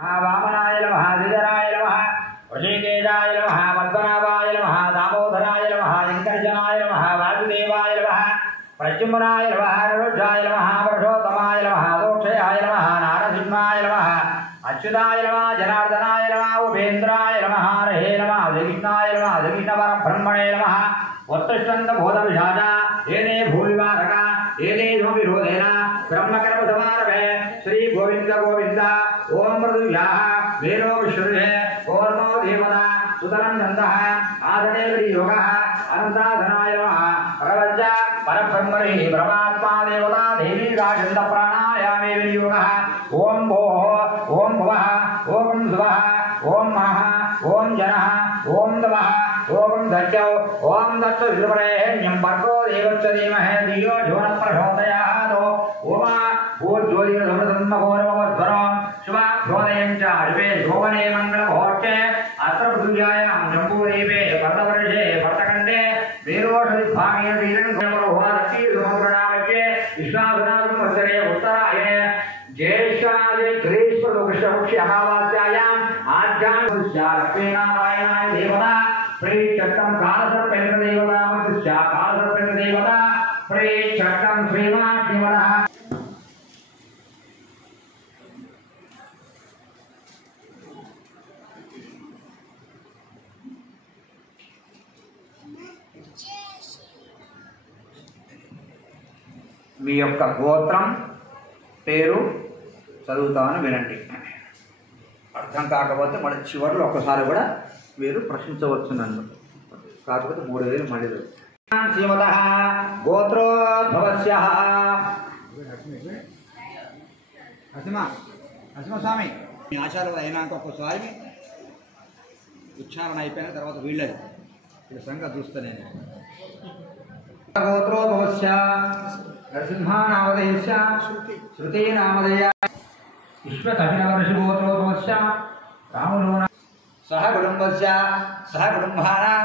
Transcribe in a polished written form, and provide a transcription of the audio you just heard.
वामनाय नमः द्विजराय नमः ऋषिकेशाय नमः पद्मनाभाय नमः दामोदराय नमः शंकरजनाय नमः वासुदेवाय नमः प्रद्युम्नाय नमः नरुद्धाय नमः पुरुषोत्तमाय नमः दोक्षयाय नमः नारसिंहाय नमः अच्युताय नमः जनार्दनाय नमः उपेन्द्राय नमः हरे नमः श्रीकृष्णाय नमः श्रीकृष्णपरब्रह्मणे नमः उत्तिष्ठन्तभूतविशाचा येने भूविवाहका येनेषु विरोधेन ब्रह्मकर्मसमारभे श्री गोविंद गोविंद ओम मृदुव्याः वेनो विश्रुते ओर्मो देवता सुतरन्दन्तः आसने योगः अनन्ताधनाय नमः प्रवज्ज परब्रह्मणे परमात्मा देवता देवी राजन्त प्राणायामे विनियोगः ओम भोः ओम भुवः ओम सुवः ओम महः ओम जनः ओम तवः ओम दच्चौ ओम दत्त विद्महेन्यं भर्गो देवस्य धीमहि धियो यो नः प्रचोदयात् ओम भूर्ज्योतिर्समृतन्मघोरमवध्वरं शुभाभ्योदयं च शुभे शोभने मङ्गलमुहूर्ते अत्र पृथिव्यायां जम्बूद्वीपे भरतवर्षे भरतखण्डे वीरोषधिभागे वीरङ्गोरहोरति सुमङ्गलनामके विश्वासनाथमुत्तरे उत्तरायणे ज्येष्ठादि ग्रीष्मकृष्णपक्षि अमावास्यायाम् आद्यां लक्ष्मीनारायणाय देवता प्रीचक्तं कालसर्पेन्द्रदेवता मृत्युश्च कालसर्पेन्द्रदेवता प्रीचक्तं श्रीमान् श्रीमनः మీ యొక్క గోత్రం పేరు చదువుతామని వినండి. అర్థం కాకపోతే మళ్ళీ చివరిలో ఒక్కసారి కూడా మీరు ప్రశ్నించవచ్చు నన్ను. కాకపోతే 3000 మళ్ళీ శ్రీమతః గోత్రోద్భవస్య నరసింహస్వామి మీ ఆచారం అయినాక ఒక్కసారి ఉచ్చారణ అయిపోయిన తర్వాత వీళ్ళది ఇక సంగతి చూస్తా నేను. గోత్రోద్భవస్య नरसिंहानामधेयस्य श्रुतिनामधेय विश्वकपिलवर्षगोत्रोद्भवस्य रामलोना सह कुटुम्बस्य सह कुटुम्बानां